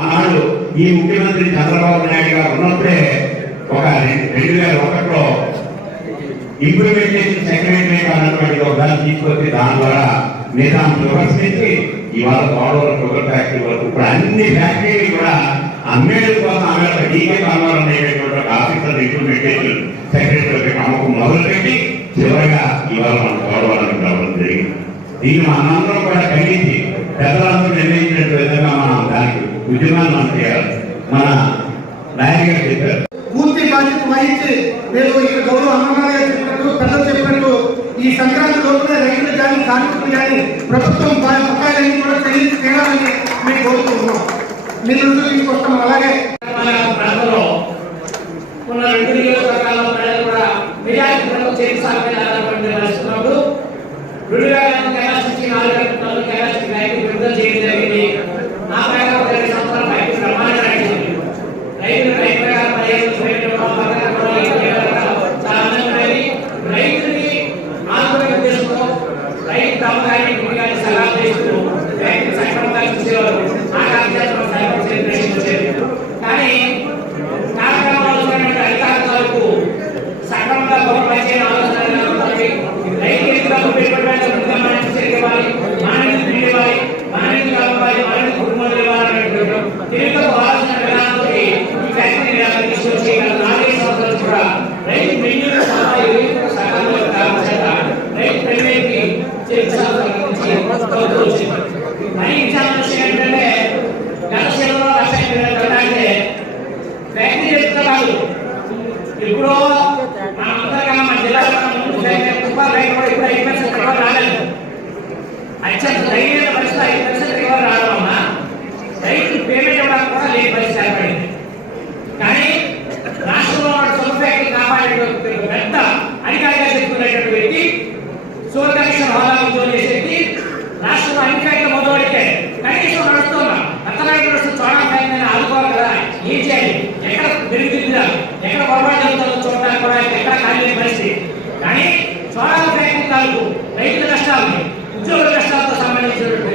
ఆనాడు ఈ ముఖ్యమంత్రి చంద్రబాబు నాయుడు గారు ఉన్నప్పుడే ఒక 2001లో ఇంప్లిమెంటేషన్ సెక్రటరీ అన్నటువంటి ఒక దాన్ని తీసుకొచ్చి దాని ద్వారా నిజాం షుగర్స్ నుంచి ఇవాళ గోడవరం షుగర్ ఫ్యాక్టరీ వరకు ఇప్పుడు అన్ని ఫ్యాక్టరీలు కూడా అమ్మేయడం కోసం అమెరికా డీకే కావాలని అనేటువంటి ఒక ఆఫీసర్ ఇంప్లిమెంటేషన్ సెక్రటరీ అమ్మకం మొదలుపెట్టి చివరిగా ఇవాళ మన గోడవరానికి రావడం జరిగింది. దీన్ని మనందరం కూడా ఖండించి పెద్దలందరూ నిర్ణయించినట్టు విధంగా మనం దానికి ఉద్యమాన్ని మనం చేయాలి. మన నాయకులు గారు చెప్పారు, పూర్తి బాధ్యత వహించి నేను ఇక్కడ గౌరవ అన్నగారు చెప్పినట్టు పెద్దలు చెప్పినట్టు ఈ సంక్రాంతి లోపల రైతులు కానీ కార్మికులు కానీ ప్రభుత్వం బకాయిలన్నీ కూడా చెల్లించి తీరాలని మేము కోరుకుంటున్నాం. మీ నుండి తీసుకొస్తాం. అలాగే ప్రాంతంలో ఉన్న 2 నియోజకవర్గాల్లో ప్రజలు కూడా నిజానికి నిర్వహిస్తున్నప్పుడు 2000 కెపాసిటీ 4 కెపాసిటీ రైతు విడుదల చేయడం జరిగింది. ఆ ప్రకారం 2 సంవత్సరాల రైతు ప్రమాణం రైతు రైతుని ఆత్మహత్య చేస్తూ రైతు తమగాని గుడిగాని సలహా చేస్తూ రైతు సక్రమంగా చూసేవారు. ఆ కార్యక్రమం కానీ అధికారులకు సక్రమంగా గౌరవించే ఆలోచన రైతు ఇవ్వాలి, మానవులు ఇవ్వాలి, మానవులు కావాలి, మానవులు కుటుంబాలు ఇవ్వాలనే తెలుగు ఆలోచన విధానంతో ఈ ఫ్యాక్టరీ తీసుకొచ్చి 4 సంవత్సరాలు కూడా రైతు మెన్యూలు రైతు ప్రైవేట్కి మరి ఏంటంటే గతశీలంలో అంటే ఫ్యాక్టరీ చెప్తా కాదు. ఇప్పుడు మనందరికీ మన జిల్లాలో ఇప్పుడు 5% రాలేదు. అత్యంత దైన్య పరిస్థితి 5% రికవర్ రావడం వల్ల రైతు పేమెంట్ ఇవ్వడానికి కూడా లేని పరిస్థితి ఏర్పడింది. కానీ రాష్ట్రంలో షుగర్ ఫ్యాక్టరీ కాపాడే పెద్ద అధికారిగా చెప్పుకునేటువంటి వ్యక్తి షుగర్ కమిషన్ హోదా ఉద్యోగం చేసేది రాష్ట్రంలో అన్ని ఫ్యాక్టరీలు మొదలుపెట్టే కనీసం నడుస్తున్నా అంతరాయి నడుస్తున్న చోడా ఫ్యాక్టరీని ఆదుకోవాలి కదా. ఏం చేయాలి, ఎక్కడ పెరుగుతుందా, ఎక్కడ పొరపాటు జరుగుతుందో చూడడానికి కూడా ఎక్కడ ఖాళీ పరిస్థితి. కానీ చోడా ఫ్యాక్టరీ కాదు రైతుల కష్టాలని ఉద్యోగుల కష్టాలతో సంబంధించినటువంటి